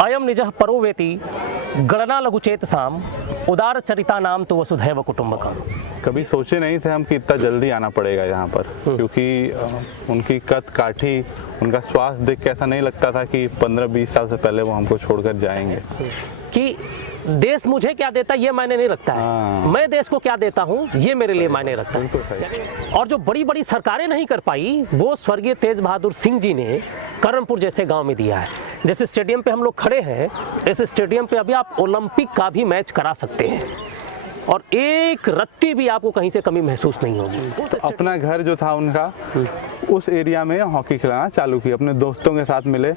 अयम निजः परो वेति गणना लघुचेतसाम उदार चरिता नाम तो वसुधैव कुटुंबकम। कभी सोचे नहीं थे हम कि इतना जल्दी आना पड़ेगा यहाँ पर, क्योंकि उनकी कद काठी, उनका स्वास्थ्य देख के ऐसा नहीं लगता था कि 15-20 साल से पहले वो हमको छोड़कर जाएंगे। कि देश मुझे क्या देता ये मायने नहीं रखता है, मैं देश को क्या देता हूँ ये मेरे लिए मायने रखता है। और जो बड़ी बड़ी सरकारें नहीं कर पाई वो स्वर्गीय तेज बहादुर सिंह जी ने करमपुर जैसे गांव में दिया है। जैसे स्टेडियम पे हम लोग खड़े हैं, ऐसे स्टेडियम पे अभी आप ओलंपिक का भी मैच करा सकते हैं और एक रत्ती भी आपको कहीं से कमी महसूस नहीं होगी। अपना घर जो था उनका, उस एरिया में हॉकी खिलाना चालू की, अपने दोस्तों के साथ मिले।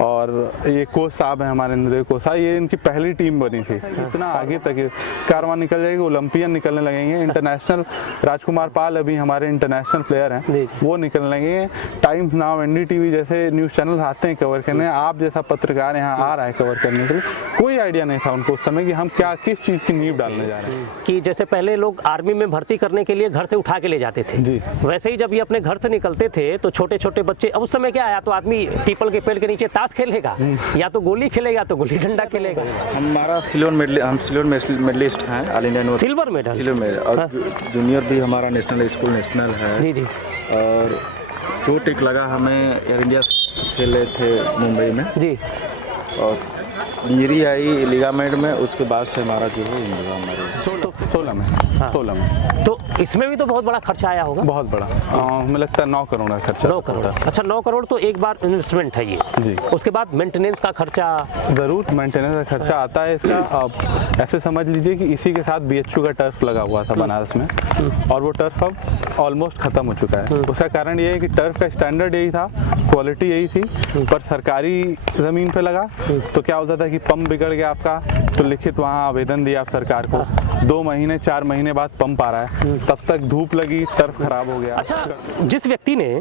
और ये कोच साहब हैं हमारे इंद्र कोच साहब, ये इनकी पहली टीम बनी थी। इतना आगे तक कारवां निकल जाएगी, ओलंपियन निकलने लगेंगे, इंटरनेशनल। राजकुमार पाल अभी हमारे इंटरनेशनल प्लेयर हैं, वो निकलने लगेंगे। टाइम्स नाउ, NDTV जैसे न्यूज़ चैनल आते हैं कवर करने, आप जैसा पत्रकार यहाँ आ रहा है कवर करने के लिए। कोई आइडिया नहीं था उनको उस समय कि हम क्या किस चीज़ की नींव डालने जा रहे हैं। कि जैसे पहले लोग आर्मी में भर्ती करने के लिए घर से उठा के ले जाते थे जी, वैसे ही जब ये अपने घर से निकलते थे तो छोटे छोटे बच्चे, अब उस समय क्या है, या तो आदमी पीपल के पेड़ के नीचे ताश खेलेगा, या तो गोली खेलेगा, तो गुल्ली डंडा खेलेगा। हमारा सिल्वर मेडल, हम सिल्वर मेडलिस्ट हैं ऑल इंडिया सिल्वर मेडल, और जूनियर भी हमारा नेशनल स्कूल नेशनल है। जी जी। और चोट एक लगा हमें, एयर इंडिया से खेले थे मुंबई में जी, और इंजरी आई लिगामेंट में, उसके बाद से हमारा जो है इंजरी हमारे 16 में। हाँ। 16 में। तो इसमें भी तो बहुत बड़ा खर्चा आया होगा। बहुत बड़ा, हमें लगता है 9 करोड़ का खर्चा। 9 करोड़। अच्छा, 9 करोड़ तो एक बार इन्वेस्टमेंट है ये जी। उसके बाद मेंटेनेंस का खर्चा, ज़रूर मेंटेनेंस का खर्चा आता है इसका। अब ऐसे समझ लीजिए कि इसी के साथ BHU का टर्फ लगा हुआ था बनारस में, और वो टर्फ अब ऑलमोस्ट ख़त्म हो चुका है। उसका कारण ये है कि टर्फ का स्टैंडर्ड यही था, क्वालिटी यही थी, पर सरकारी ज़मीन पे लगा तो क्या होता था कि पंप बिगड़ गया आपका, तो लिखित वहाँ आवेदन दिया आप सरकार को, 2 महीने 4 महीने बाद पंप आ रहा है, तब तक धूप लगी, टर्फ खराब हो गया। अच्छा, जिस व्यक्ति ने,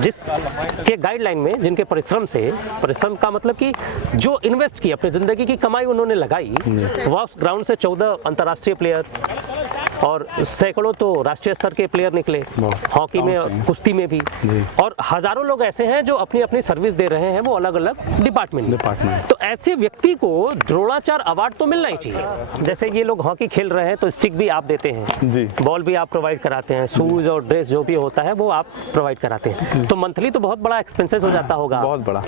जिसके गाइडलाइन में, जिनके परिश्रम से, परिश्रम का मतलब कि जो इन्वेस्ट की, अपनी ज़िंदगी की कमाई उन्होंने लगाई, वह उस ग्राउंड से 14 अंतर्राष्ट्रीय प्लेयर और सैकड़ों तो राष्ट्रीय स्तर के प्लेयर निकले, हॉकी में, कुश्ती में भी, और हज़ारों लोग ऐसे हैं जो अपनी अपनी सर्विस दे रहे हैं, वो अलग अलग डिपार्टमेंट में। तो ऐसे व्यक्ति को द्रोणाचार्य अवार्ड तो मिलना ही चाहिए। जैसे ये लोग हॉकी खेल रहे हैं तो स्टिक भी आप देते हैं जी, बॉल भी आप प्रोवाइड कराते हैं, शूज और ड्रेस जो भी होता है वो आप प्रोवाइड कराते हैं। तो मंथली तो बहुत बड़ा एक्सपेंसेस हो जाता होगा। बहुत बड़ा,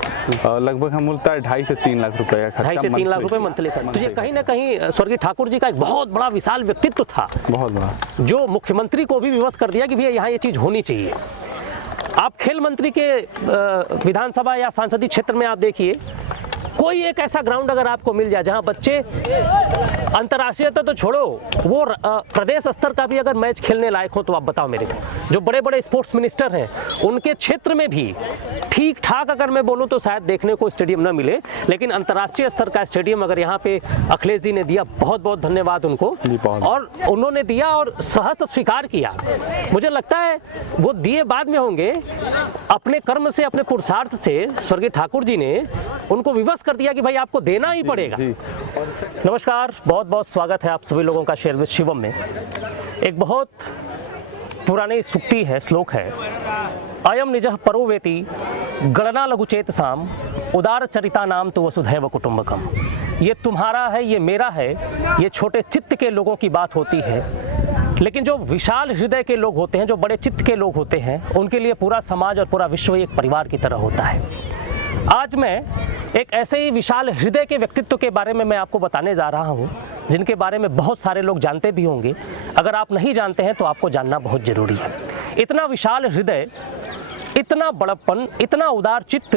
लगभग हम बोलता है 2.5 से 3 लाख रुपए का खर्चा। 2.5 से 3 लाख रुपए मंथली। तो ये कहीं ना कहीं स्वर्गीय ठाकुर जी का एक बहुत बड़ा विशाल व्यक्तित्व था, बहुत बड़ा, जो मुख्यमंत्री को भी विवश कर दिया कि भैया यहाँ ये चीज़ होनी चाहिए। आप खेल मंत्री के विधानसभा या सांसदीय क्षेत्र में आप देखिए, कोई एक ऐसा ग्राउंड अगर आपको मिल जाए जहां बच्चे अंतर्राष्ट्रीय तो छोड़ो, वो प्रदेश स्तर का भी अगर मैच खेलने लायक हो, तो आप बताओ मेरे को। जो बड़े बड़े स्पोर्ट्स मिनिस्टर हैं उनके क्षेत्र में भी ठीक ठाक अगर मैं बोलूं तो शायद देखने को स्टेडियम ना मिले, लेकिन अंतर्राष्ट्रीय स्तर का स्टेडियम अगर यहाँ पे अखिलेश जी ने दिया, बहुत बहुत धन्यवाद उनको। और उन्होंने दिया और सहर्ष स्वीकार किया। मुझे लगता है वो दिए बाद में होंगे, अपने कर्म से, अपने पुरुषार्थ से स्वर्गीय ठाकुर जी ने उनको विवश कर दिया कि भाई आपको देना ही पड़ेगा। नमस्कार, बहुत बहुत स्वागत है आप सभी लोगों का शेयर विद शिवम में। एक बहुत पुरानी सूक्ति है, श्लोक है, अयम निजः परो वेति गणना लघुचेतसाम उदार चरिता नाम तो वसुधैव कुटुंबकम। ये तुम्हारा है, ये मेरा है, ये छोटे चित्त के लोगों की बात होती है, लेकिन जो विशाल हृदय के लोग होते हैं, जो बड़े चित्त के लोग होते हैं, उनके लिए पूरा समाज और पूरा विश्व एक परिवार की तरह होता है। आज मैं एक ऐसे ही विशाल हृदय के व्यक्तित्व के बारे में मैं आपको बताने जा रहा हूँ, जिनके बारे में बहुत सारे लोग जानते भी होंगे। अगर आप नहीं जानते हैं तो आपको जानना बहुत ज़रूरी है। इतना विशाल हृदय, इतना बड़प्पन, इतना उदार चित्त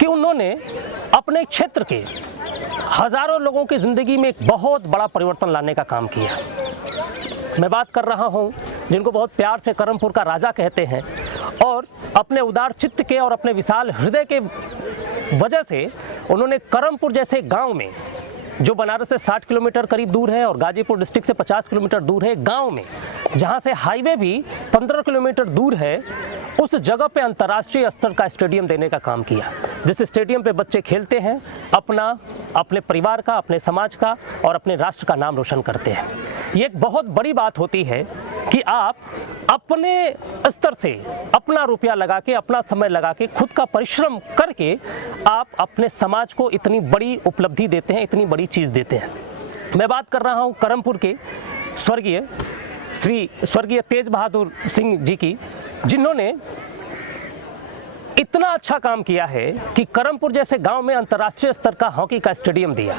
कि उन्होंने अपने क्षेत्र के हज़ारों लोगों की ज़िंदगी में एक बहुत बड़ा परिवर्तन लाने का काम किया। मैं बात कर रहा हूँ जिनको बहुत प्यार से करमपुर का राजा कहते हैं, और अपने उदार चित्त के और अपने विशाल हृदय के वजह से उन्होंने करमपुर जैसे गांव में, जो बनारस से 60 किलोमीटर करीब दूर है और गाजीपुर डिस्ट्रिक्ट से 50 किलोमीटर दूर है, गांव में जहां से हाईवे भी 15 किलोमीटर दूर है, उस जगह पे अंतर्राष्ट्रीय स्तर का स्टेडियम देने का काम किया, जिस स्टेडियम पे बच्चे खेलते हैं, अपने परिवार का, अपने समाज का और अपने राष्ट्र का नाम रोशन करते हैं। ये एक बहुत बड़ी बात होती है कि आप अपने स्तर से अपना रुपया लगा के, अपना समय लगा के, खुद का परिश्रम करके आप अपने समाज को इतनी बड़ी उपलब्धि देते हैं, इतनी बड़ी चीज़ देते हैं। मैं बात कर रहा हूँ करमपुर के स्वर्गीय तेज बहादुर सिंह जी की, जिन्होंने इतना अच्छा काम किया है कि करमपुर जैसे गांव में अंतर्राष्ट्रीय स्तर का हॉकी का स्टेडियम दिया।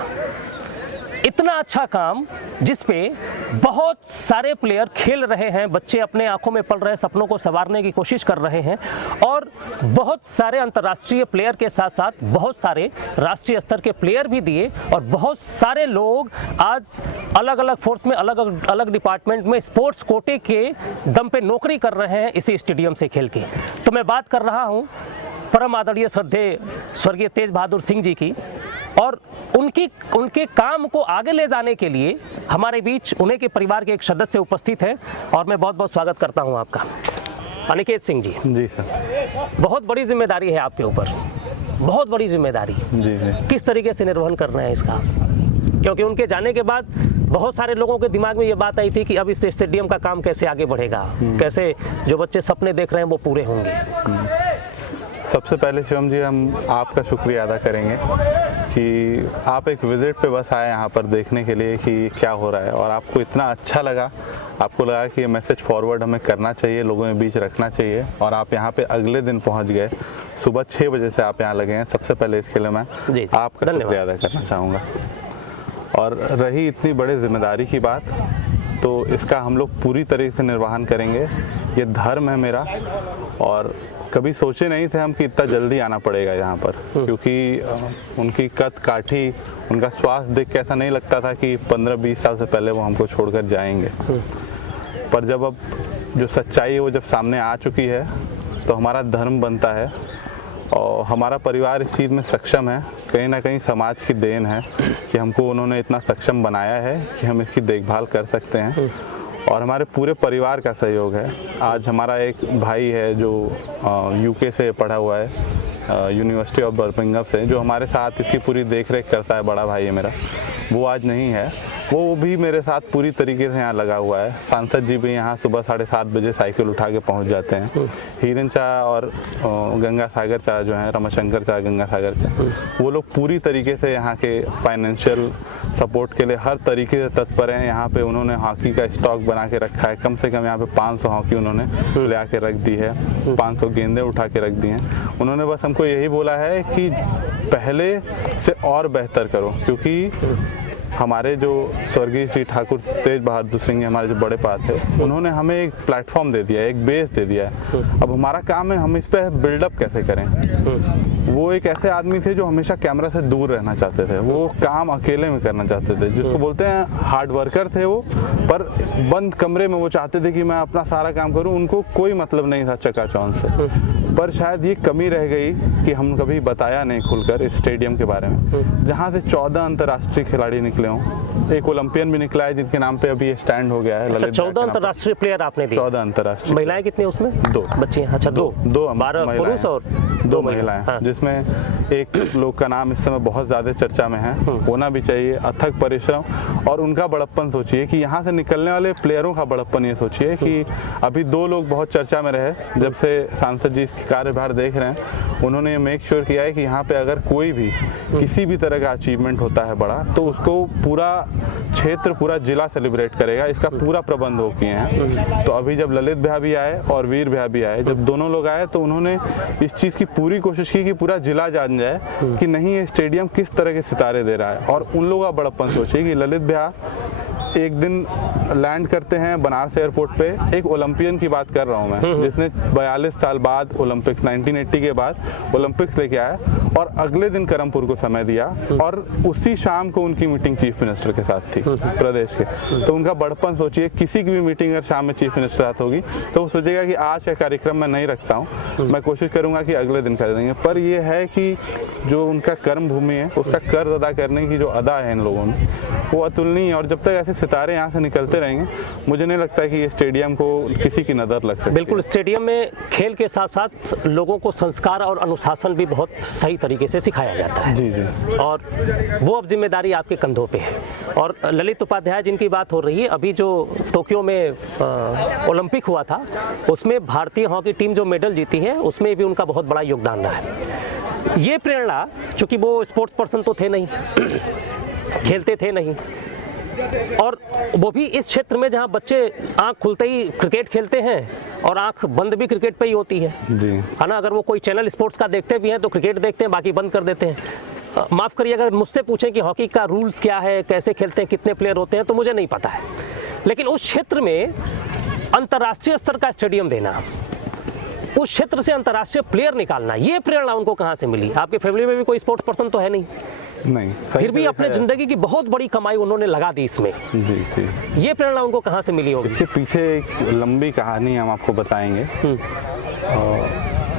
इतना अच्छा काम जिस पे बहुत सारे प्लेयर खेल रहे हैं, बच्चे अपने आंखों में पल रहे सपनों को संवारने की कोशिश कर रहे हैं, और बहुत सारे अंतर्राष्ट्रीय प्लेयर के साथ साथ बहुत सारे राष्ट्रीय स्तर के प्लेयर भी दिए, और बहुत सारे लोग आज अलग अलग फोर्स में, अलग अलग डिपार्टमेंट में स्पोर्ट्स कोटे के दम पे नौकरी कर रहे हैं इसी स्टेडियम से खेल के। तो मैं बात कर रहा हूँ परम आदरणीय श्रद्धेय स्वर्गीय तेज बहादुर सिंह जी की, और उनके काम को आगे ले जाने के लिए हमारे बीच उन्हीं के परिवार के एक सदस्य उपस्थित हैं, और मैं बहुत बहुत स्वागत करता हूं आपका। अनिकेत सिंह जी। जी सर। बहुत बड़ी जिम्मेदारी है आपके ऊपर, बहुत बड़ी जिम्मेदारी। जी जी। किस तरीके से निर्वहन करना है इसका? क्योंकि उनके जाने के बाद बहुत सारे लोगों के दिमाग में ये बात आई थी कि अब इस स्टेडियम का काम कैसे आगे बढ़ेगा, कैसे जो बच्चे सपने देख रहे हैं वो पूरे होंगे। सबसे पहले शिवम जी हम आपका शुक्रिया अदा करेंगे कि आप एक विज़िट पे बस आए यहाँ पर देखने के लिए कि क्या हो रहा है, और आपको इतना अच्छा लगा, आपको लगा कि ये मैसेज फॉरवर्ड हमें करना चाहिए, लोगों के बीच रखना चाहिए, और आप यहाँ पे अगले दिन पहुँच गए। सुबह 6 बजे से आप यहाँ लगे हैं। सबसे पहले इसके लिए मैं आपका शुक्रिया अदा करना चाहूँगा। और रही इतनी बड़ी जिम्मेदारी की बात, तो इसका हम लोग पूरी तरीके से निर्वहन करेंगे। ये धर्म है मेरा, और कभी सोचे नहीं थे हम कि इतना जल्दी आना पड़ेगा यहाँ पर, क्योंकि उनकी कद काठी, उनका स्वास्थ्य देख के ऐसा नहीं लगता था कि 15-20 साल से पहले वो हमको छोड़कर जाएंगे। पर जब अब जो सच्चाई है वो जब सामने आ चुकी है, तो हमारा धर्म बनता है, और हमारा परिवार इस चीज़ में सक्षम है। कहीं ना कहीं समाज की देन है कि हमको उन्होंने इतना सक्षम बनाया है कि हम इसकी देखभाल कर सकते हैं, और हमारे पूरे परिवार का सहयोग है। आज हमारा एक भाई है जो यूके से पढ़ा हुआ है, यूनिवर्सिटी ऑफ बर्मिंघम से, जो हमारे साथ इसकी पूरी देख रेख करता है, बड़ा भाई है मेरा, वो आज नहीं है। वो भी मेरे साथ पूरी तरीके से यहाँ लगा हुआ है। सांसद जी भी यहाँ सुबह 7:30 बजे साइकिल उठा के पहुँच जाते हैं। हिरन चाह और गंगा सागर चाह जो हैं, रमाशंकर चाह, गंगा सागर चाह, वो लोग पूरी तरीके से यहाँ के फाइनेंशियल सपोर्ट के लिए हर तरीके से तत्पर हैं। यहाँ पे उन्होंने हॉकी का स्टॉक बना के रखा है। कम से कम यहाँ पे 500 हॉकी उन्होंने ले आके रख दी है, 500 गेंदें उठा के रख दी हैं। उन्होंने बस हमको यही बोला है कि पहले से और बेहतर करो, क्योंकि हमारे जो स्वर्गीय श्री ठाकुर तेज बहादुर सिंह हमारे जो बड़े पास थे, उन्होंने हमें एक प्लेटफॉर्म दे दिया है, एक बेस दे दिया है। अब हमारा काम है हम इस पे बिल्डअप कैसे करें। वो एक ऐसे आदमी थे जो हमेशा कैमरा से दूर रहना चाहते थे, वो काम अकेले में करना चाहते थे, जिसको बोलते हैं हार्ड वर्कर थे वो, पर बंद कमरे में वो चाहते थे कि मैं अपना सारा काम करूं। उनको कोई मतलब नहीं था चकाचौंध से, पर शायद ये कमी रह गई कि हम कभी बताया नहीं खुलकर इस स्टेडियम के बारे में, जहाँ से 14 अंतर्राष्ट्रीय खिलाड़ी निकले हों। एक ओलंपियन भी निकला है जिनके नाम पे अभी ये स्टैंड हो गया है। 14 अंतर्राष्ट्रीय प्लेयर आपने दिए? 14 अंतर्राष्ट्रीय। महिलाएं कितनी उसमें? 2 बच्चे। अच्छा, 2 12 पुरुष और 2 महिलाएं। हाँ। जिसमें एक लोग का नाम इस समय बहुत ज़्यादा चर्चा में है, होना भी चाहिए। अथक परिश्रम और उनका बड़प्पन सोचिए कि यहाँ से निकलने वाले प्लेयरों का बड़प्पन ये सोचिए कि अभी 2 लोग बहुत चर्चा में रहे। जब से सांसद जी इसकी कार्यभार देख रहे हैं, उन्होंने मेक श्योर किया है कि यहाँ पे अगर कोई भी किसी भी तरह का अचीवमेंट होता है बड़ा, तो उसको पूरा क्षेत्र, पूरा जिला सेलिब्रेट करेगा। इसका पूरा प्रबंध हो किए हैं। तो अभी जब ललित भैया भी आए और वीर भैया भी आए, जब दोनों लोग आए तो उन्होंने इस चीज़ की पूरी कोशिश की कि पूरा जिला जान जाए कि नहीं ये स्टेडियम किस तरह के सितारे दे रहा है। और उन लोगों का बड़प्पन सोचिए कि ललित भैया एक दिन लैंड करते हैं बनारस एयरपोर्ट पे, एक ओलंपियन की बात कर रहा हूँ मैं, जिसने 42 साल बाद ओलंपिक्स 1980 के बाद ओलंपिक्स लेके आया, और अगले दिन करमपुर को समय दिया, और उसी शाम को उनकी मीटिंग चीफ मिनिस्टर के साथ थी प्रदेश के। तो उनका बड़प्पन सोचिए, किसी की भी मीटिंग अगर शाम में चीफ मिनिस्टर के साथ होगी तो वो सोचेगा कि आज का कार्यक्रम मैं नहीं रखता हूँ, मैं कोशिश करूँगा कि अगले दिन कर देंगे। पर यह है कि जो उनका कर्म भूमि है उसका कर्ज अदा करने की जो अदा है इन लोगों में, वो अतुलनीय है। और जब तक ऐसे सितारे यहाँ से निकलते रहेंगे, मुझे नहीं लगता कि ये स्टेडियम को किसी की नज़र लग सकती बिल्कुल, स्टेडियम में खेल के साथ साथ लोगों को संस्कार और अनुशासन भी बहुत सही तरीके से सिखाया जाता है। जी जी। और वो अब जिम्मेदारी आपके कंधों पे है। और ललित उपाध्याय जिनकी बात हो रही है, अभी जो टोक्यो में ओलंपिक हुआ था उसमें भारतीय हॉकी टीम जो मेडल जीती है उसमें भी उनका बहुत बड़ा योगदान रहा है। ये प्रेरणा, चूँकि वो स्पोर्ट्स पर्सन तो थे नहीं, खेलते थे नहीं, और वो भी इस क्षेत्र में जहाँ बच्चे आंख खुलते ही क्रिकेट खेलते हैं और आंख बंद भी क्रिकेट पे ही होती है जी, है ना। अगर वो कोई चैनल स्पोर्ट्स का देखते भी हैं तो क्रिकेट देखते हैं, बाकी बंद कर देते हैं। माफ़ करिए, अगर मुझसे पूछें कि हॉकी का रूल्स क्या है, कैसे खेलते हैं, कितने प्लेयर होते हैं, तो मुझे नहीं पता है। लेकिन उस क्षेत्र में अंतर्राष्ट्रीय स्तर का स्टेडियम देना, उस क्षेत्र से अंतर्राष्ट्रीय प्लेयर निकालना, ये प्रेरणा उनको कहाँ से मिली? आपके फैमिली में भी कोई स्पोर्ट्स पर्सन तो है नहीं, फिर भी अपने जिंदगी की बहुत बड़ी कमाई उन्होंने लगा दी इसमें। जी जी। ये प्रेरणा उनको कहाँ से मिली होगी? इसके पीछे एक लंबी कहानी हम आपको बताएंगे।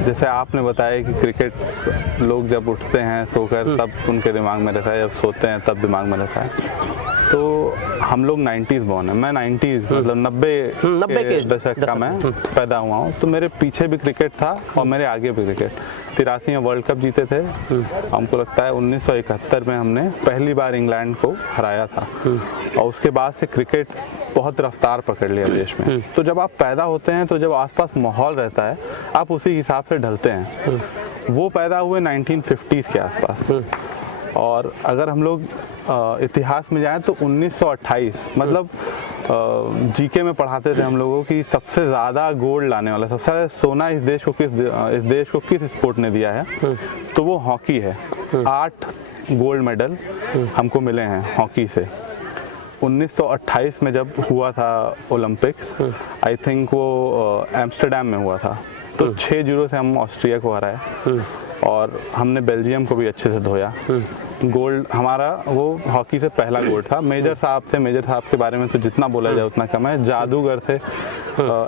जैसे आपने बताया कि क्रिकेट लोग जब उठते हैं सोकर तब उनके दिमाग में रहता है, जब सोते हैं तब दिमाग में रहता है। तो हम लोग 90s बॉर्न है, मैं 90s मतलब 90 के दशक का मैं पैदा हुआ हूँ। तो मेरे पीछे भी क्रिकेट था और मेरे आगे भी क्रिकेट। 83 में वर्ल्ड कप जीते थे, हमको लगता है 1971 में हमने पहली बार इंग्लैंड को हराया था, और उसके बाद से क्रिकेट बहुत रफ्तार पकड़ लिया देश में। तो जब आप पैदा होते हैं तो जब आसपास माहौल रहता है आप उसी हिसाब से ढलते हैं। वो पैदा हुए 1950s के आसपास, और अगर हम लोग इतिहास में जाएं तो 1928 मतलब जीके में पढ़ाते थे हम लोगों की सबसे ज़्यादा गोल्ड लाने वाला, सबसे ज़्यादा सोना इस देश को किस स्पोर्ट ने दिया है, तो वो हॉकी है। 8 गोल्ड मेडल हमको मिले हैं हॉकी से। 1928 में जब हुआ था ओलंपिक्स, आई थिंक वो एम्स्टर्डम में हुआ था, तो 6-0 से हम ऑस्ट्रिया को हराए और हमने बेल्जियम को भी अच्छे से धोया। गोल्ड हमारा वो हॉकी से पहला गोल्ड था। मेजर साहब थे, मेजर साहब के बारे में तो जितना बोला जाए उतना कम है। जादूगर थे,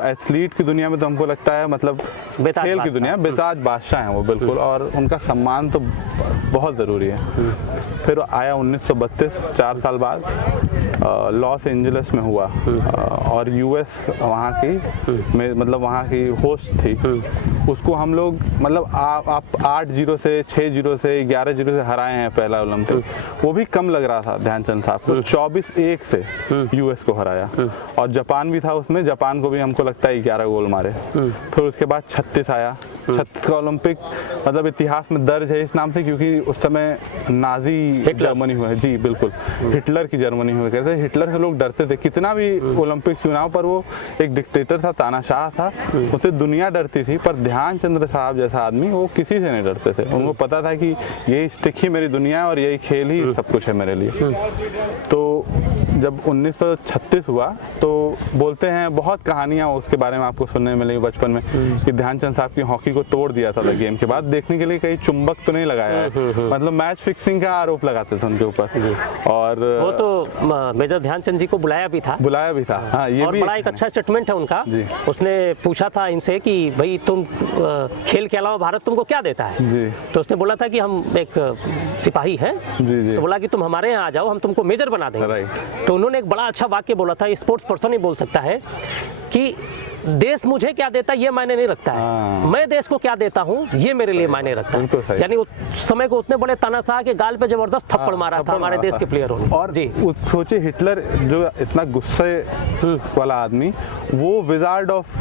एथलीट की दुनिया में तो हमको लगता है मतलब खेल की दुनिया बेताज बादशाह हैं वो बिल्कुल, और उनका सम्मान तो बहुत ज़रूरी है। फिर आया 1932, 4 साल बाद लॉस एंजलिस में हुआ, और यूएस वहाँ की मतलब वहाँ की होस्ट थी। उसको हम लोग मतलब आप 8-0 से 6-0 से 11-0 से हराए हैं पहला ओलंपिक। वो भी कम लग रहा था ध्यानचंद साहब को। 24-1 से यूएस को हराया, और जापान भी था उसमें, जापान को भी हमको लगता है 11 गोल मारे। फिर उसके बाद 36 आया। 36 का ओलंपिक मतलब इतिहास में दर्ज है इस नाम से क्योंकि उस समय नाजी जर्मनी हुआ है। जी बिल्कुल, हिटलर की जर्मनी हुआ करते। हिटलर से लोग डरते थे, कितना भी ओलंपिक चुनाव पर वो एक डिक्टेटर था, तानाशाह था, उससे दुनिया डरती थी। पर ध्यानचंद्र साहब जैसा आदमी वो किसी से नहीं डरते थे। उनको पता था कि यही स्टिक ही मेरी दुनिया है और यही खेल ही सब कुछ है मेरे लिए। तो जब 1936 हुआ तो बोलते हैं बहुत कहानियां उसके बारे में आपको सुनने में मिली बचपन में कि ध्यानचंद साहब की हॉकी को तोड़ दिया था गेम के बाद। देखने के लिए कहीं चुंबक तो नहीं लगाया है, मतलब मैच फिक्सिंग का आरोप लगाते थे उनके ऊपर। और वो तो मेजर ध्यानचंद जी को बुलाया भी था हाँ, ये और भी बड़ा एक अच्छा स्टेटमेंट है उनका। उसने पूछा था इनसे कि भाई तुम खेल के अलावा भारत तुमको क्या देता है जी। तो उसने बोला था कि हम एक सिपाही हैं। तो बोला कि तुम हमारे यहाँ आ जाओ, हम तुमको मेजर बना देंगे। तो उन्होंने एक बड़ा अच्छा वाक्य बोला था, स्पोर्ट्स पर्सन ही बोल सकता है, कि देश मुझे क्या देता है ये मायने नहीं रखता है, मैं देश को क्या देता हूँ ये मेरे लिए मायने रखता है। यानी उस समय को उतने बड़े तानाशाह के गाल पे जबरदस्त थप्पड़ मारा था हमारे देश के प्लेयरों ने। और जी सोचिए, हिटलर जो इतना गुस्से वाला आदमी, वो विजार्ड ऑफ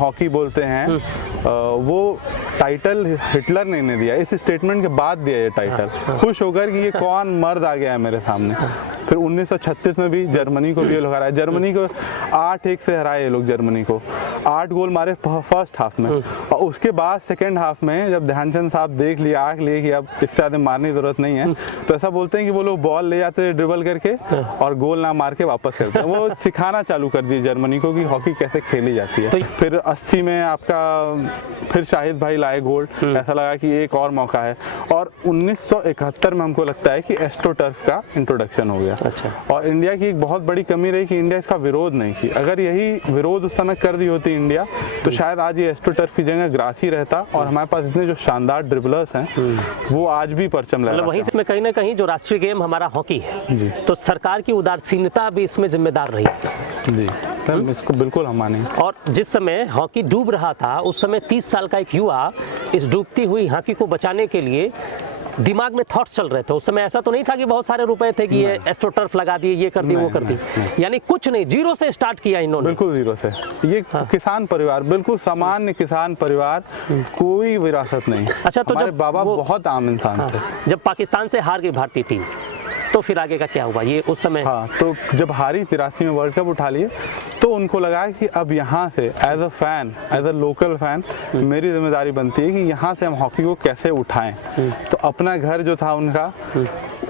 हॉकी बोलते हैं, वो टाइटल हिटलर ने नहीं दिया, इस स्टेटमेंट के बाद दिया ये टाइटल, खुश होकर कि ये कौन मर्द आ गया है मेरे सामने। फिर 1936 में भी जर्मनी को भी ये लोग हराए, जर्मनी को 8-1 से हराए ये लोग, जर्मनी को 8 गोल मारे फर्स्ट हाफ में। और उसके बाद सेकेंड हाफ में जब ध्यानचंद साहब देख लिया आँख लिए कि अब इससे ज़्यादा मारने की जरूरत नहीं है, तो ऐसा बोलते हैं कि वो लोग बॉल ले जाते थे ड्रिबल करके और गोल ना मार के वापस खेलते हैं। वो सिखाना चालू कर दिए जर्मनी को कि हॉकी कैसे खेली जाती है। फिर 80 में आपका फिर शाहिद भाई लाए गोल्ड, ऐसा लगा कि एक और मौका है। और 1971 में हमको लगता है कि एस्ट्रोटर्फ का इंट्रोडक्शन हो गया। गया। अच्छा। और इंडिया की एक बहुत बड़ी कमी रही कि इंडिया इसका विरोध नहीं की। अगर यही विरोध उस समय कर दी होती इंडिया तो शायद आज ये एस्ट्रोटर्फ की जगह ग्रास ही रहता और हमारे पास इतने जो शानदार ड्रिबलर्स हैं वो आज भी परचम लहराते मतलब वहीं से कहीं ना कहीं जो राष्ट्रीय गेम हमारा हॉकी है जी। तो सरकार की उदासीनता भी इसमें जिम्मेदार रही। जी सर, इसको बिल्कुल हम मानेंगे। और जिस समय हॉकी डूब रहा था उस समय 30 साल का एक युवा इस डूबती हुई हॉकी को बचाने के लिए दिमाग में थॉट्स चल रहे थे। उस समय ऐसा तो नहीं था कि बहुत सारे रुपए थे कि ये एस्ट्रोटर्फ लगा दिए, ये कर दिए, वो कर दिए, यानी कुछ नहीं, जीरो से स्टार्ट किया इन्होंने। बिल्कुल जीरो से। ये किसान परिवार, बिल्कुल सामान्य किसान परिवार, कोई विरासत नहीं। अच्छा, तो हमारे जब बाबा बहुत आम इंसान थे। जब पाकिस्तान से हार गई भारतीय टीम तो फिर आगे का क्या हुआ ये उस समय? हाँ, तो जब हारी 83 में वर्ल्ड कप उठा लिए तो उनको लगा कि अब यहाँ से as a fan, as a local fan मेरी जिम्मेदारी बनती है कि यहाँ से हम हॉकी को कैसे उठाएं। तो अपना घर जो था उनका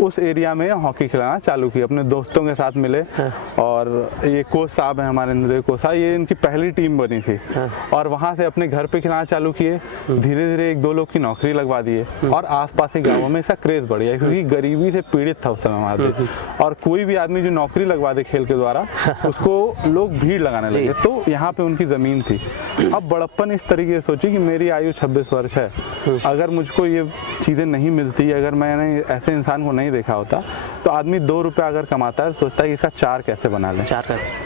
उस एरिया में हॉकी खिलाना चालू किया। अपने दोस्तों के साथ मिले और ये कोच साहब हैं हमारे इंद्र कोसा, ये इनकी पहली टीम बनी थी और वहाँ से अपने घर पे खिलाना चालू किए। धीरे धीरे एक दो लोग की नौकरी लगवा दिए और आसपास के गाँवों में इसका क्रेज बढ़ गया क्योंकि गरीबी से पीड़ित था उस समय हमारे देश। और कोई भी आदमी जो नौकरी लगवा दे खेल के द्वारा उसको लोग भीड़ लगाने लगे। तो यहाँ पे उनकी ज़मीन थी। अब बड़प्पन इस तरीके से सोची कि मेरी आयु 26 वर्ष है, अगर मुझको ये चीज़ें नहीं मिलती, अगर मैंने ऐसे इंसान को नहीं देखा होता तो आदमी 2 रुपये अगर कमाता है सोचता है कि इसका 4 कैसे बना लें,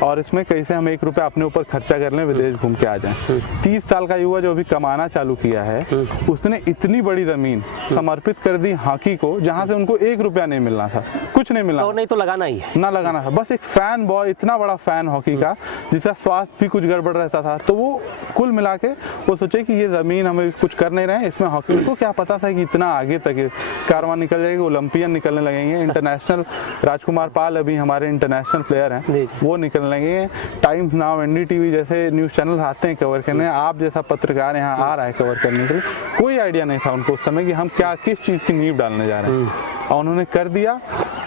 और इसमें कैसे हम 1 रुपया अपने ऊपर खर्चा कर लें, विदेश घूम के आ जाएं। 30 साल का युवा जो अभी कमाना चालू किया है उसने इतनी बड़ी ज़मीन समर्पित कर दी हॉकी को जहाँ से उनको 1 रुपया नहीं मिलना था, कुछ नहीं मिलना, और नहीं तो लगाना ही है, ना लगाना था, बस एक फैन बॉय, इतना बड़ा फैन हॉकी का जिसका स्वास्थ्य भी कुछ गड़बड़ रहता था। तो वो कुल मिला के वो सोचे कि ये ज़मीन हमें कुछ कर नहीं रहे हैं, इसमें हॉकी को क्या पता था कि इतना आगे तक कारवां निकल जाएगी, ओलंपियन निकलने लगेंगे, इंटरनेशनल राजकुमार पाल अभी हमारे इंटरनेशनल प्लेयर हैं वो निकलने लगेंगे, टाइम्स नाउ, एनडीटीवी जैसे न्यूज़ चैनल आते हैं कवर करने, आप जैसा पत्रकार यहाँ आ रहा है कवर करने के लिए। कोई आइडिया नहीं था उनको उस समय कि हम क्या किस चीज़ की नींव डालने जा रहे हैं, और उन्होंने कर दिया।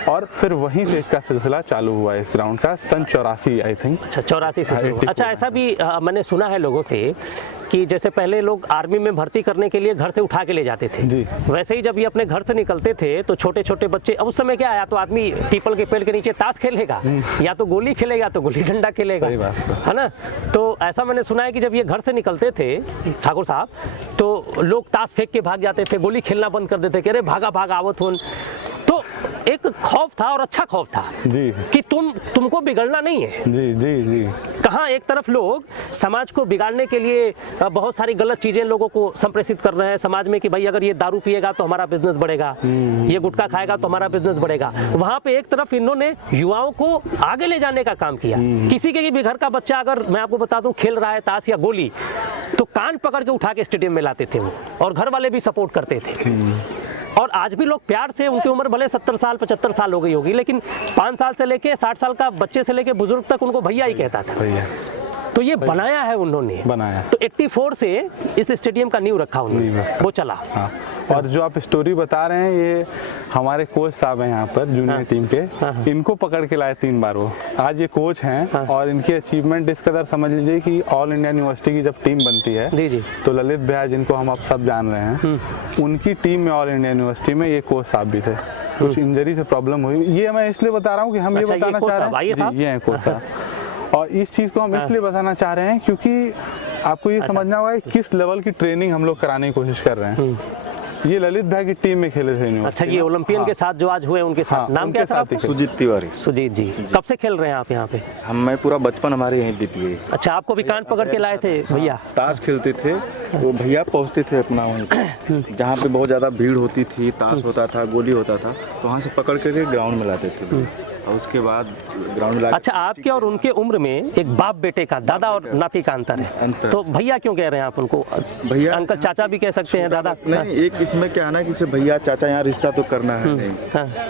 और फिर वहीं से इसका सिलसिला चालू हुआ इस ग्राउंड का सन 84 आई थिंक। अच्छा, 84 से शुरू। अच्छा, ऐसा भी मैंने सुना है लोगों से कि जैसे पहले लोग आर्मी में भर्ती करने के लिए घर से उठा के ले जाते थे जी। वैसे ही जब ये अपने घर से निकलते थे तो छोटे छोटे बच्चे, अब उस समय क्या है, तो आदमी पीपल के पेड़ के नीचे ताश खेलेगा या तो गोली खेलेगा तो गुल्ली डंडा खेलेगा, है ना। तो ऐसा मैंने सुना है कि जब ये घर से निकलते थे ठाकुर साहब तो लोग ताश फेंक के भाग जाते थे, गोली खेलना बंद कर देते कि अरे भागा भागा आवत हो। तो एक खौफ था और अच्छा खौफ था जी कि तुमको बिगड़ना नहीं है। जी जी जी। कहाँ एक तरफ लोग समाज को बिगाड़ने के लिए बहुत सारी गलत चीजें लोगों को संप्रेषित कर रहे हैं समाज में कि भाई अगर ये दारू पिएगा तो हमारा बिजनेस बढ़ेगा, ये गुटखा खाएगा तो हमारा बिजनेस बढ़ेगा। वहां पे एक तरफ इन्होंने युवाओं को आगे ले जाने का काम किया। किसी के भी घर का बच्चा अगर मैं आपको बता दूं खेल रहा है ताश या गोली तो कान पकड़ के उठा के स्टेडियम में लाते थे वो, और घर वाले भी सपोर्ट करते थे। और आज भी लोग प्यार से, उनकी उम्र भले 70 साल 75 साल हो गई होगी लेकिन 5 साल से लेके 60 साल का बच्चे से लेके बुजुर्ग तक उनको भैया ही कहता था। तो ये बनाया है उन्होंने, बनाया। तो 84 से इस स्टेडियम का नींव रखा उन्होंने, वो चला। हाँ। और जो आप स्टोरी बता रहे हैं ये हमारे कोच साहब हैं यहाँ पर जूनियर टीम के, इनको पकड़ के लाए 3 बार वो, आज ये कोच हैं। और इनकी अचीवमेंट इस कदर समझ लीजिए कि ऑल इंडिया यूनिवर्सिटी की जब टीम बनती है जी जी, तो ललित भैया जिनको हम आप सब जान रहे हैं उनकी टीम में ऑल इंडिया यूनिवर्सिटी में ये कोच साहब भी थे। कुछ इंजरी से प्रॉब्लम हुई, ये मैं इसलिए बता रहा हूँ कि हम ये बताना चाह रहे हैं, ये हैं कोच साहब, और इस चीज़ को हम इसलिए बताना चाह रहे हैं क्योंकि आपको ये समझना होगा किस लेवल की ट्रेनिंग हम लोग कराने की कोशिश कर रहे हैं। ये ललित भाई की टीम में खेले थे। अच्छा, ये ओलंपियन के साथ जो आज हुए उनके साथ, नाम क्या था? सुजीत तिवारी। सुजीत जी, कब से खेल रहे हैं आप यहाँ पे? मैं पूरा बचपन हमारे यहीं बीत गई। अच्छा, आपको भी कान पकड़ के लाए थे भैया? ताश खेलते थे तो भैया पहुँचते थे अपना वहीं पे जहाँ पे बहुत ज़्यादा भीड़ होती थी, ताश होता था, गोली होता था, तो वहाँ से पकड़ करके ग्राउंड में लाते थे और उसके बाद ग्राउंड में। अच्छा, आपके और उनके उम्र में एक बाप बेटे का, दादा और नाती का अंतर है, तो भैया क्यों कह रहे हैं आप उनको? भैया, अंकल चाचा भी कह सकते हैं, दादा नहीं। एक इसमें क्या है ना कि भैया चाचा यहाँ रिश्ता तो करना है नहीं,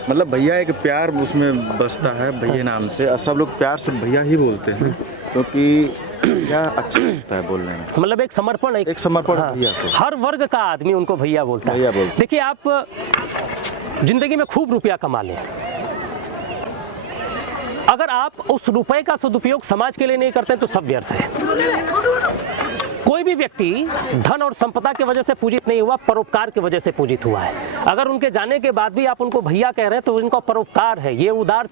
मतलब भैया एक प्यार उसमें बसता है भैया नाम से, और सब लोग प्यार से भैया ही बोलते हैं क्योंकि क्या अच्छा लगता है बोलने में, मतलब एक समर्पण, एक समर्पण भैया को। हर वर्ग का आदमी उनको भैया बोलता है। देखिए, आप जिंदगी में खूब रुपया कमा लें, अगर आप उस रुपए का सदुपयोग समाज के लिए नहीं करते तो सब व्यर्थ है। कोई कोई भी व्यक्ति धन और संपदा की वजह से पूजित नहीं हुआ, परोपकार की वजह से पूजित हुआ है। अगर उनके जाने के बाद भी आप उनको भैया कह रहे हैं तो उनका परोपकार है, ये उदार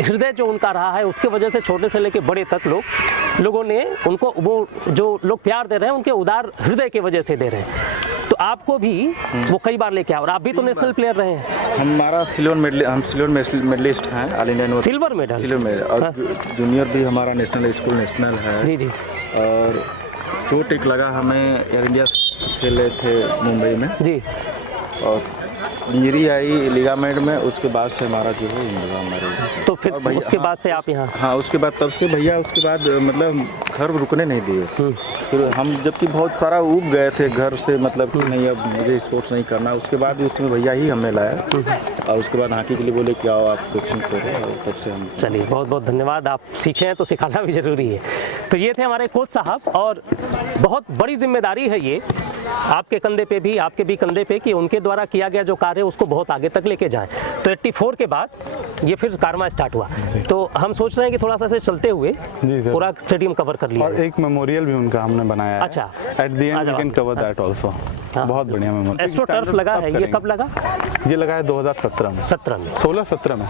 हृदय जो उनका रहा है, उसके वजह से छोटे से लेकर बड़े तक लोगों ने उनको, वो जो लोग प्यार दे रहे हैं उनके उदार हृदय की वजह से दे रहे हैं। तो आपको भी वो कई बार लेके आए और आप भी तो नेशनल प्लेयर रहे हैं। हम सिल्वर मेडलिस्ट हैं ऑल इंडिया सिल्वर मेडल और जूनियर भी हमारा नेशनल स्कूल नेशनल है जी जी। और चोट एक लगा हमें, एयर इंडिया से खेल रहे थे मुंबई में जी, और इंजरी आई लिगामेंट में, उसके बाद से हमारा जो है लगा हमारे। तो फिर उसके बाद से आप यहाँ? हाँ, उसके बाद तब से भैया उसके बाद मतलब घर रुकने नहीं दिए। फिर हम जबकि बहुत सारा उब गए थे घर से, मतलब कि नहीं अब मुझे स्पोर्ट्स नहीं करना, उसके बाद भी उसमें भैया ही हमें लाया और उसके बाद हॉकी के लिए बोले कि आओ आप कोचिंग करो, और तब से हम। चलिए बहुत बहुत धन्यवाद, आप सीखे हैं तो सिखाना भी ज़रूरी है। तो ये थे हमारे कोच साहब और बहुत बड़ी जिम्मेदारी है ये आपके कंधे पे भी, आपके भी कंधे पे, कि उनके द्वारा किया गया जो कार्य है उसको बहुत आगे तक लेके जाएं। तो 84 के बाद ये फिर कारवा स्टार्ट हुआ, तो हम सोच रहे हैं कि थोड़ा सा से चलते हुए पूरा स्टेडियम कवर कर लिया। और एक मेमोरियल भी उनका हमने बनाया है। अच्छा, at the end we can cover that also. बहुत बढ़िया मेमोरियल। एस्ट्रो टर्फ लगा है, ये कब लगा? ये लगा है 2017 में। 17 में? 16 में।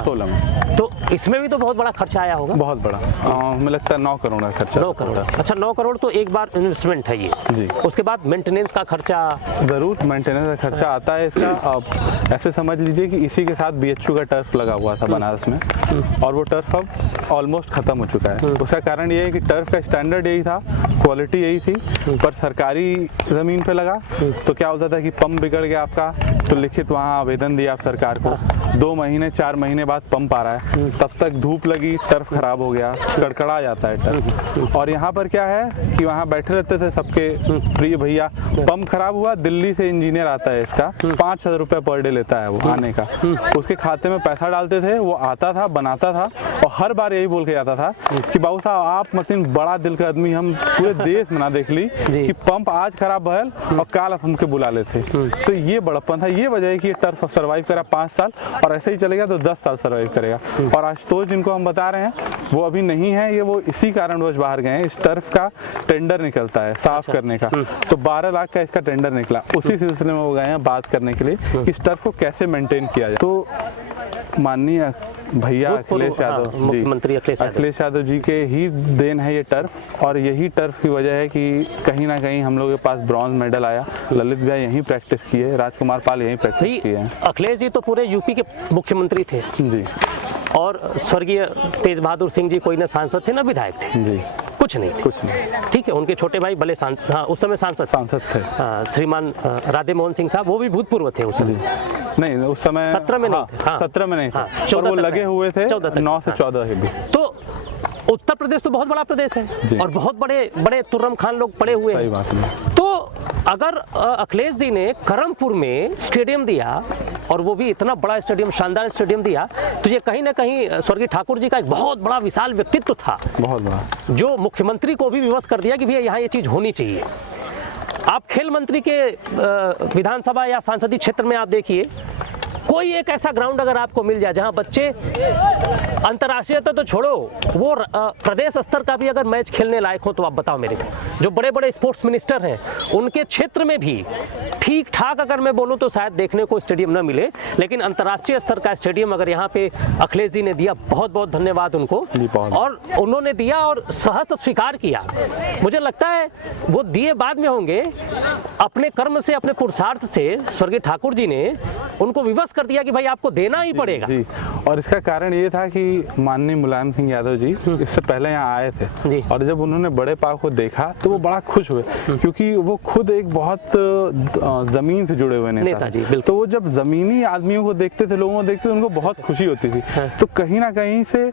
16 में। तो इसमें भी तो बहुत बड़ा खर्चा आया होगा? बहुत बड़ा, हमें लगता है 9 करोड़ का खर्चा। 9 करोड़। अच्छा, 9 करोड़ तो एक बार इन्वेस्टमेंट है ये जी। उसके बाद मेंटेनेंस का खर्चा? ज़रूर मेंटेनेंस का खर्चा आता है इसका। अब ऐसे समझ लीजिए कि इसी के साथ BHU का टर्फ लगा हुआ था बनारस में, और वो टर्फ अब ऑलमोस्ट ख़त्म हो चुका है। उसका कारण ये है कि टर्फ का स्टैंडर्ड यही था, क्वालिटी यही थी, पर सरकारी ज़मीन पे लगा तो क्या होता था कि पंप बिगड़ गया आपका, तो लिखित वहाँ आवेदन दिया आप सरकार को, 2 महीने 4 महीने बाद पंप आ रहा है, तब तक धूप लगी, टर्फ खराब हो गया, कड़कड़ा जाता है टर्फ। और यहाँ पर क्या है कि वहाँ बैठे रहते थे सबके प्रिय भैया, पंप खराब हुआ, दिल्ली से इंजीनियर आता है इसका, 5,000 रुपये पर डे लेता है वो आने का, उसके खाते में पैसा डालते थे, वो आता था, बनाता था, और हर बार यही बोल के जाता था कि बाबू साहब आप मतलब बड़ा दिल का आदमी, हम पूरे देश में ना देख ली कि पंप आज खराब भयल और काल आप हमके बुला लेते। तो ये बड़प्पन था, ये वजह है कि ये टर्फ सर्वाइव करा 5 साल, और ऐसे ही चलेगा तो 10 साल सर्वाइव करेगा। और आशुतोष जिनको हम बता रहे हैं वो अभी नहीं है, ये वो इसी कारणवश बाहर गए हैं। इस टर्फ का टेंडर निकलता है साफ करने का, तो 12 लाख का इसका टेंडर निकला, उसी सिलसिले में वो गए हैं बात करने के लिए कि इस टर्फ को कैसे मेंटेन किया जाए। तो माननीय भैया अखिलेश यादव, मुख्यमंत्री अखिलेश यादव जी के ही देन है ये टर्फ, और यही टर्फ की वजह है कि कहीं ना कहीं हम लोगों के पास ब्रॉन्ज मेडल आया। ललित भैया यहीं प्रैक्टिस किए, राजकुमार पाल यहीं प्रैक्टिस किए हैं। अखिलेश जी तो पूरे यूपी के मुख्यमंत्री थे जी, और स्वर्गीय तेज बहादुर सिंह जी कोई ना सांसद थे ना विधायक थे जी, कुछ नहीं, ठीक है। उनके छोटे भाई भले हाँ, उस समय सांसद थे। श्रीमान राधे मोहन सिंह साहब, वो भी भूतपूर्व थे उस समय। नहीं, उस समय 17 में नहीं थे। 17 में नहीं थे, और वो लगे हुए थे 9 से 14 भी। तो उत्तर प्रदेश तो बहुत बड़ा प्रदेश है और बहुत बड़े बड़े तुर्रम खान लोग पड़े हुए हैं। सही बात है। तो अगर अखिलेश जी ने करमपुर में स्टेडियम दिया, और वो भी इतना बड़ा स्टेडियम, शानदार स्टेडियम दिया, तो ये कहीं ना कहीं स्वर्गीय ठाकुर जी का एक बहुत बड़ा विशाल व्यक्तित्व था, बहुत बड़ा, जो मुख्यमंत्री को भी विवश कर दिया कि भैया यहाँ ये चीज़ होनी चाहिए। आप खेल मंत्री के विधानसभा या सांसदीय क्षेत्र में आप देखिए, कोई एक ऐसा ग्राउंड अगर आपको मिल जाए जहां बच्चे अंतर्राष्ट्रीय तो छोड़ो, वो प्रदेश स्तर का भी अगर मैच खेलने लायक हो, तो आप बताओ मेरे को। जो बड़े बड़े स्पोर्ट्स मिनिस्टर हैं उनके क्षेत्र में भी ठीक ठाक अगर मैं बोलूं तो शायद देखने को स्टेडियम न मिले, लेकिन अंतर्राष्ट्रीय स्तर का स्टेडियम अगर यहाँ पे अखिलेश जी ने दिया, बहुत बहुत धन्यवाद उनको। और उन्होंने दिया और सहर्ष स्वीकार किया। मुझे लगता है वो दिए बाद में होंगे, अपने कर्म से, अपने पुरुषार्थ से स्वर्गीय ठाकुर जी ने उनको विवश कर दिया कि भाई आपको देना ही पड़ेगा। जी, और इसका कारण ये था कि माननीय मुलायम सिंह यादव जी इससे पहले यहाँ आए थे, और जब उन्होंने बड़े पाव को देखा तो वो बड़ा खुश हुए, क्योंकि वो खुद एक बहुत जमीन से जुड़े हुए नेता जी। तो वो जब जमीनी आदमियों को देखते थे, लोगों को देखते थे, उनको बहुत खुशी होती थी। तो कहीं ना कहीं से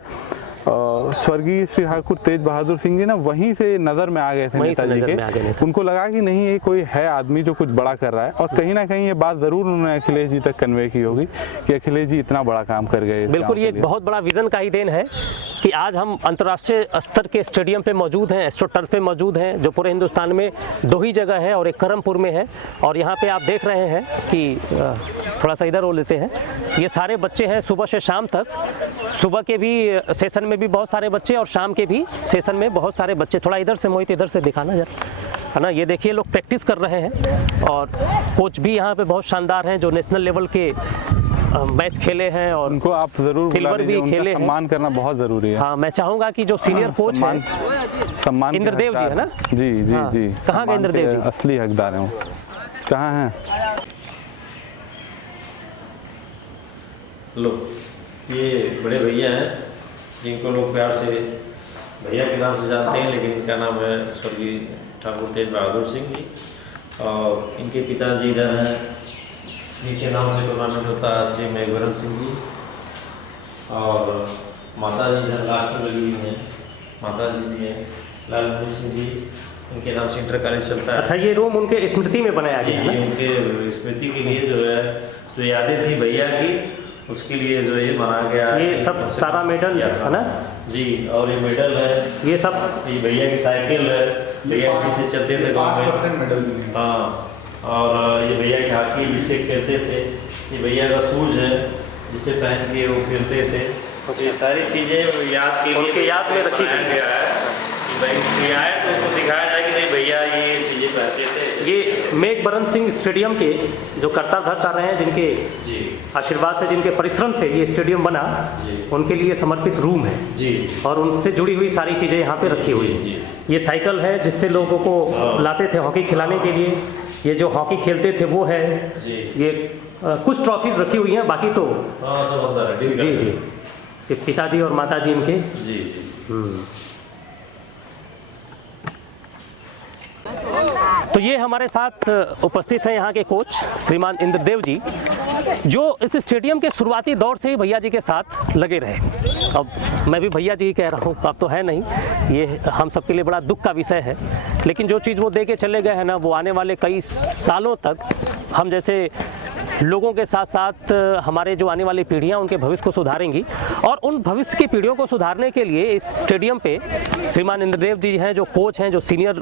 स्वर्गीय श्री ठाकुर तेज बहादुर सिंह जी ना वहीं से नजर में आ गए थे नेताजी के। उनको लगा कि नहीं, ये कोई है आदमी जो कुछ बड़ा कर रहा है, और कहीं ना कहीं ये बात जरूर उन्होंने अखिलेश जी तक कन्वे की होगी कि अखिलेश जी इतना बड़ा काम कर गए। बिल्कुल, ये एक बहुत बड़ा विजन का ही देन है कि कि आज हम अंतर्राष्ट्रीय स्तर के स्टेडियम पे मौजूद हैं, एस्ट्रो टर्फ पे मौजूद हैं, जो पूरे हिंदुस्तान में 2 ही जगह है और एक करमपुर में है। और यहाँ पे आप देख रहे हैं कि थोड़ा सा इधर हो लेते हैं, ये सारे बच्चे हैं सुबह से शाम तक। सुबह के भी सेशन में भी बहुत सारे बच्चे और शाम के भी सेशन में बहुत सारे बच्चे। थोड़ा इधर से मोहित, इधर से दिखाना जरा, है ना। ये देखिए लोग प्रैक्टिस कर रहे हैं और कोच भी यहाँ पे बहुत शानदार हैं, जो नेशनल लेवल के मैच खेले हैं और उनको आप जरूर सिल्वर भी खेले हैं। सम्मान करना बहुत जरूरी है। हाँ, मैं चाहूँगा कि जो सीनियर कोच हैं सम्मान इंद्रदेव जी, है ना। जी जी हाँ, जी, कहाँ गए इंद्रदेव जी? असली हकदार हैं वो, कहाँ हैं? लो, ये बड़े भैया हैं जिनको लोग प्यार से भैया के नाम से जानते हैं, लेकिन इनका नाम है स्वर्गीय ठाकुर तेज बहादुर सिंह जी। और इनके पिताजी इधर हैं, जिनके नाम से टूर्नामेंट होता है, श्री मेघवरम सिंह जी। और माता जी इधर लास्ट में लगी हुई हैं, माता जी भी हैं लालमणि सिंह जी, इनके नाम से इंटर कॉलेज चलता है। अच्छा, ये रूम उनके स्मृति में बनाया गया है ना? उनके स्मृति के लिए जो है, जो यादें थी भैया की, उसके लिए जो ये बना गया। ये सब सारा मेडल है ना जी, और ये मेडल है, ये सब। ये भैया की साइकिल है, भैया इसी से चलते थे गाँव में। हाँ, और ये भैया की हॉकी जिससे खेलते थे, ये भैया का शूज है जिससे पहन के वो खेलते थे। तो ये सारी चीज़ें याद के लिए उनके याद में रखी गया है कि भाई आए तो उनको दिखाया जाए कि नहीं भैया ये चीज़ें पहनते थे। ये मेघवरम सिंह स्टेडियम के जो कर्ता धर कर रहे हैं, जिनके जी आशीर्वाद से, जिनके परिश्रम से ये स्टेडियम बना, उनके लिए समर्पित रूम है जी, और उनसे जुड़ी हुई सारी चीज़ें यहाँ पे रखी हुई हैं। ये साइकिल है जिससे लोगों को लाते थे हॉकी खिलाने के लिए। ये जो हॉकी खेलते थे वो है। ये कुछ ट्रॉफीज रखी हुई हैं, बाकी तो हाँ सब अंदर है। जी जी, ये पिताजी और माताजी इनके। जी तो ये हमारे साथ उपस्थित हैं यहाँ के कोच श्रीमान इंद्रदेव जी, जो इस स्टेडियम के शुरुआती दौर से ही भैया जी के साथ लगे रहे। अब मैं भी भैया जी ही कह रहा हूँ, अब तो है नहीं, ये हम सबके लिए बड़ा दुख का विषय है। लेकिन जो चीज़ वो दे के चले गए हैं ना, वो आने वाले कई सालों तक हम जैसे लोगों के साथ साथ हमारे जो आने वाली पीढ़ियां, उनके भविष्य को सुधारेंगी। और उन भविष्य की पीढ़ियों को सुधारने के लिए इस स्टेडियम पे श्रीमान इंद्रदेव जी हैं, जो कोच हैं, जो सीनियर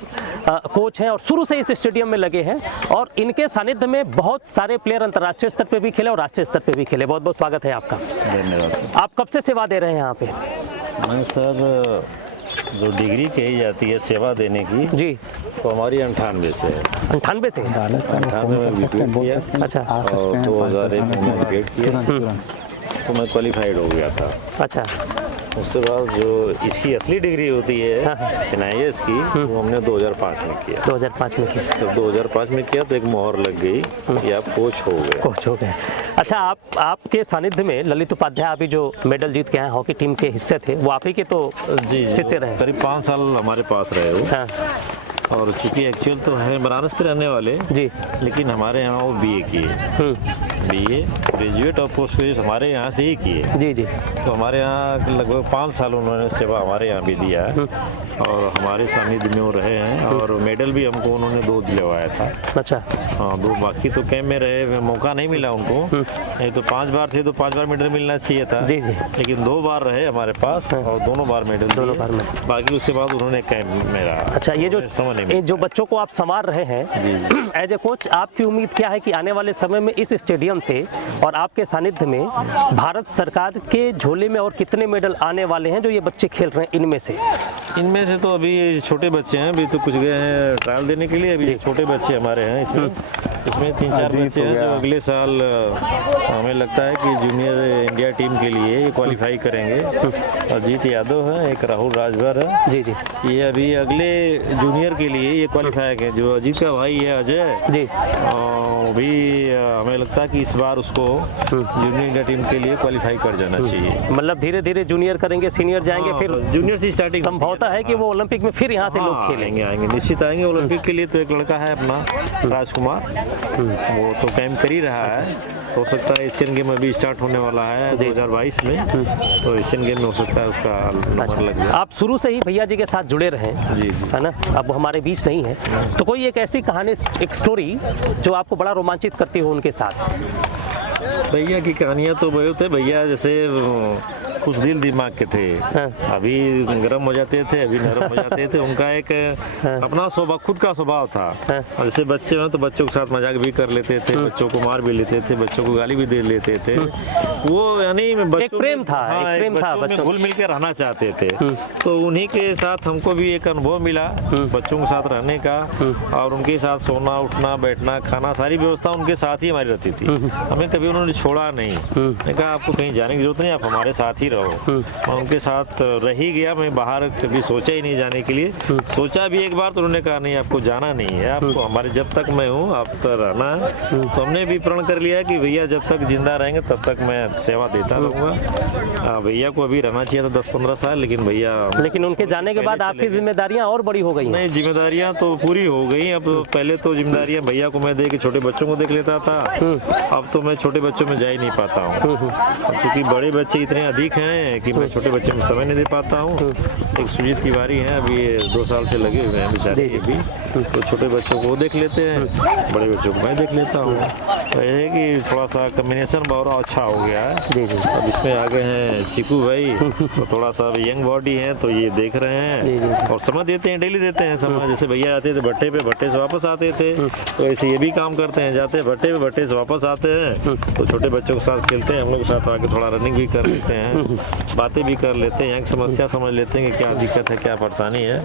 कोच हैं और शुरू से इस स्टेडियम में लगे हैं। और इनके सानिध्य में बहुत सारे प्लेयर अंतर्राष्ट्रीय स्तर पे भी खेले और राष्ट्रीय स्तर पे भी खेले। बहुत बहुत स्वागत है आपका। धन्यवाद सर। आप कब से सेवा दे रहे हैं यहाँ पे? मैं सर जो डिग्री कही जाती है सेवा देने की, जी, तो हमारी 98 से है। 98 से? 98 में बीपीएड किया अच्छा और 2001 में बीपीएड किया, तो मैं क्वालिफाइड हो गया था। अच्छा, उसके बाद जो इसकी असली डिग्री होती है NIS की, वो हमने 2005 में किया। 2005 में किया। जब 2005 में किया तो एक मोहर लग गई कि आप कोच हो गए। कोच हो गए। अच्छा, आपके सानिध्य में ललित उपाध्याय अभी जो मेडल जीत के हैं, हॉकी टीम के हिस्से थे, वो आप ही के तो जी शिष्य रहे? करीब 5 साल हमारे पास रहे वो। हाँ और चूँकि एक्चुअल तो है बनारस के रहने वाले जी, लेकिन हमारे यहाँ वो BA किए, BA ग्रेजुएट और पोस्ट ग्रेजुएट हमारे यहाँ से ही किए। जी जी। तो हमारे यहाँ लगभग 5 साल उन्होंने सेवा हमारे यहाँ भी दिया है और हमारे सानिध्य में वो रहे हैं। और मेडल भी हमको उन्होंने 2 दिलवाया था। अच्छा, हाँ 2, बाकी तो कैंप में रहे, मौका नहीं मिला उनको। नहीं तो 5 बार थे तो 5 बार मेडल मिलना चाहिए था। जी जी। लेकिन 2 बार रहे हमारे पास और दोनों बार मेडल दिए। दोनों बार में। बाकी उसके बाद उन्होंने कैंप में रहा। अच्छा, ये जो नहीं जो बच्चों को आप संवार रहे हैं, एज ए कोच आपकी उम्मीद क्या है कि आने वाले समय में इस स्टेडियम से और आपके सानिध्य में भारत सरकार के झोले में और कितने मेडल आने वाले हैं जो ये बच्चे खेल रहे हैं इनमें से? इनमें से तो अभी छोटे बच्चे हैं, अभी तो कुछ गए हैं ट्रायल देने के लिए। अभी छोटे बच्चे हमारे हैं इसमें 3-4 बच्चे हैं जो अगले साल हमें लगता है कि जूनियर इंडिया टीम के लिए ये क्वालिफाई करेंगे। अजीत यादव है, एक राहुल राजभर है। जी जी। ये अभी अगले जूनियर के लिए ये क्वालिफाई है। जो अजीत का भाई है अजय जी, भी हमें लगता है कि इस बार उसको जूनियर इंडिया टीम के लिए क्वालिफाई कर जाना चाहिए। मतलब धीरे धीरे जूनियर करेंगे, सीनियर जाएंगे, फिर जूनियर से स्टार्टिंग संभवता है कि वो ओलंपिक में फिर यहाँ से लोग खेलेंगे। आएंगे निश्चित आएंगे ओलंपिक के लिए। तो एक लड़का है अपना राजकुमार, वो तो कैंप कर ही रहा है। हो सकता है एशियन गेम अभी स्टार्ट होने वाला है 2022 में, तो एशियन गेम में हो सकता है उसका नंबर लग जाए। आप शुरू से ही भैया जी के साथ जुड़े रहे, जी है ना? अब वो हमारे बीच नहीं है, तो कोई एक ऐसी कहानी, एक स्टोरी जो आपको बड़ा रोमांचित करती हो उनके साथ? भैया की कहानियाँ तो बहुत है। भैया जैसे कुछ दिल दिमाग के थे, अभी गर्म हो जाते थे, अभी नरम हो जाते थे। उनका एक अपना स्वभाव, खुद का स्वभाव था। और जैसे बच्चे हैं तो बच्चों के साथ मजाक भी कर लेते थे, बच्चों को मार भी लेते थे, बच्चों को गाली भी दे लेते थे। वो यानी एक प्रेम था, एक प्रेम था, बच्चों में घुल मिल के रहना चाहते थे। तो उन्हीं के साथ हमको भी एक अनुभव मिला बच्चों के साथ रहने का, और उनके साथ सोना उठना बैठना खाना सारी व्यवस्था उनके साथ ही हमारी रहती थी। हमें कभी उन्होंने छोड़ा नहीं। मैंने कहा आपको कहीं जाने की जरूरत नहीं, आप हमारे साथ ही रहो। मैं उनके साथ रह ही गया, मैं बाहर कभी सोचा ही नहीं जाने के लिए। सोचा भी एक बार तो उन्होंने कहा नहीं आपको जाना नहीं है, आपको हमारे जब तक मैं हूँ आप तो रहना है। तो हमने भी प्रण कर लिया कि भैया जब तक जिंदा रहेंगे तब तक मैं सेवा देता रहूँगा। भैया को अभी रहना चाहिए था 10-15 साल, लेकिन उनके जाने के बाद आपकी जिम्मेदारियां और बड़ी हो गई हैं। नहीं, जिम्मेदारियां तो पूरी हो गई। अब पहले तो जिम्मेदारियां भैया को मैं दे के छोटे बच्चों को देख लेता था, अब तो मैं छोटे बच्चों में जा ही नहीं पाता हूँ। क्योंकि बड़े बच्चे इतने अधिक हैं कि मैं छोटे बच्चे में समय नहीं दे पाता हूँ। एक सुजीत तिवारी हैं, अभी 2 साल से लगे हुए हैं बेचारे भी, तो छोटे बच्चों को देख लेते हैं, बड़े बच्चों को मैं देख लेता हूँ। तो ये है कि थोड़ा सा कम्बिनेशन बहुत अच्छा हो गया है। अब इसमें आगे हैं चीकू भाई, तो थोड़ा सा यंग बॉडी है तो ये देख रहे हैं और समय देते हैं, डेली देते हैं समय। जैसे भैया आते थे भट्टे पे, भट्टे से वापस आते थे, तो ऐसे ये भी काम करते हैं, जाते हैं भट्टे पे, भट्टे से वापस आते हैं तो छोटे बच्चों के साथ खेलते हैं, हम लोग के साथ आके थोड़ा रनिंग भी कर लेते हैं, बातें भी कर लेते हैं, यहाँ की समस्या समझ लेते हैं कि क्या दिक्कत है, क्या परेशानी है।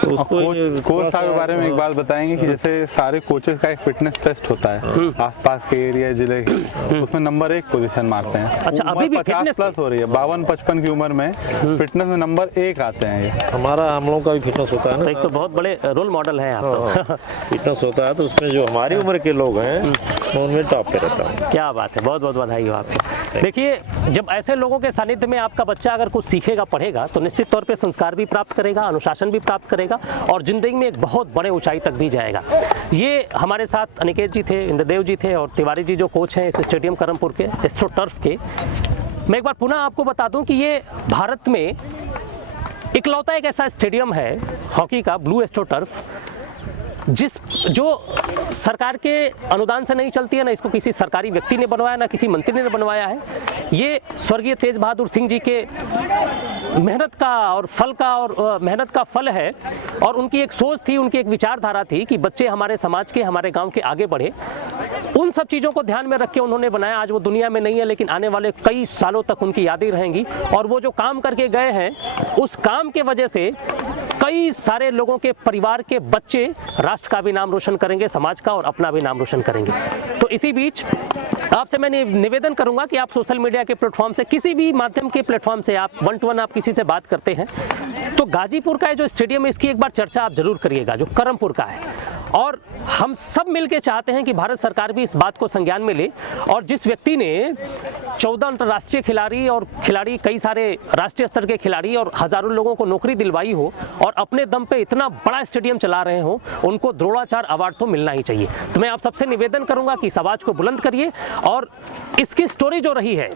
तो उसको कोच साहब के बारे में एक बात बताएंगे कि जैसे सारे कोचेस का एक फिटनेस टेस्ट होता है आसपास के एरिया जिले के, उसमें नंबर 1 पोजीशन मारते हैं। अच्छा, अभी भी 50 प्लस हो रही है, 52-55 की उम्र में फिटनेस में नंबर 1 आते हैं। ये हम लोगों का भी फिटनेस होता है ना, एक तो बहुत बड़े रोल मॉडल हैं आप तो। फिटनेस होता है तो उसमें जो हमारी उम्र के लोग हैं उनमें टॉप पे रहता है। क्या बात है, बहुत बहुत बधाई हो आपको। देखिए, जब ऐसे लोगों के सानिध्य में आपका बच्चा अगर कुछ सीखेगा पढ़ेगा तो निश्चित तौर पे संस्कार भी प्राप्त करेगा, अनुशासन भी प्राप्त करेगा और जिंदगी में एक बहुत बड़े ऊंचाई तक भी जाएगा। ये हमारे साथ अनिकेत जी थे, इंद्रदेव जी थे और तिवारी जी जो कोच हैं इस स्टेडियम करमपुर के एस्ट्रो टर्फ के। मैं एक बार पुनः आपको बता दूं कि ये भारत में इकलौता एक ऐसा स्टेडियम है हॉकी का, ब्लू एस्ट्रो टर्फ, जो सरकार के अनुदान से नहीं चलती है, ना इसको किसी सरकारी व्यक्ति ने बनवाया, ना किसी मंत्री ने बनवाया है। ये स्वर्गीय तेज बहादुर सिंह जी के मेहनत का और मेहनत का फल है। और उनकी एक सोच थी, उनकी एक विचारधारा थी कि बच्चे हमारे समाज के, हमारे गांव के आगे बढ़े। उन सब चीज़ों को ध्यान में रख के उन्होंने बनाया। आज वो दुनिया में नहीं है, लेकिन आने वाले कई सालों तक उनकी यादें रहेंगी। और वो जो काम करके गए हैं, उस काम के वजह से कई सारे लोगों के परिवार के बच्चे राष्ट्र का भी नाम रोशन करेंगे, समाज का और अपना भी नाम रोशन करेंगे। तो इसी बीच आपसे मैं निवेदन करूंगा कि आप सोशल मीडिया के प्लेटफॉर्म से, किसी भी माध्यम के प्लेटफॉर्म से आप 1 to 1 आप किसी से बात करते हैं तो गाजीपुर का जो स्टेडियम है इसकी एक बार चर्चा आप जरूर करिएगा, जो करमपुर का है। और हम सब मिलकर चाहते हैं कि भारत सरकार भी इस बात को संज्ञान में ले। और जिस व्यक्ति ने 14 अंतर्राष्ट्रीय खिलाड़ी, कई सारे राष्ट्रीय स्तर के खिलाड़ी और हजारों लोगों को नौकरी दिलवाई हो और अपने दम पे इतना बड़ा स्टेडियम चला रहे हो, उनको द्रोणाचार अवार्ड तो मिलना ही चाहिए। तो मैं आप सबसे निवेदन करूंगा कि इस आवाज को बुलंद करिए और इसकी स्टोरी जो रही है,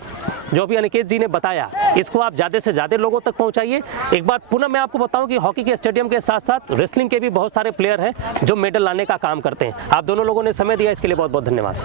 जो भी अनिकेत जी ने बताया, इसको आप ज़्यादा से ज़्यादा लोगों तक पहुंचाइए। एक बार पुनः मैं आपको बताऊं कि हॉकी के स्टेडियम के साथ साथ रेसलिंग के भी बहुत सारे प्लेयर हैं जो मेडल लाने का काम करते हैं। आप दोनों लोगों ने समय दिया, इसके लिए बहुत बहुत धन्यवाद।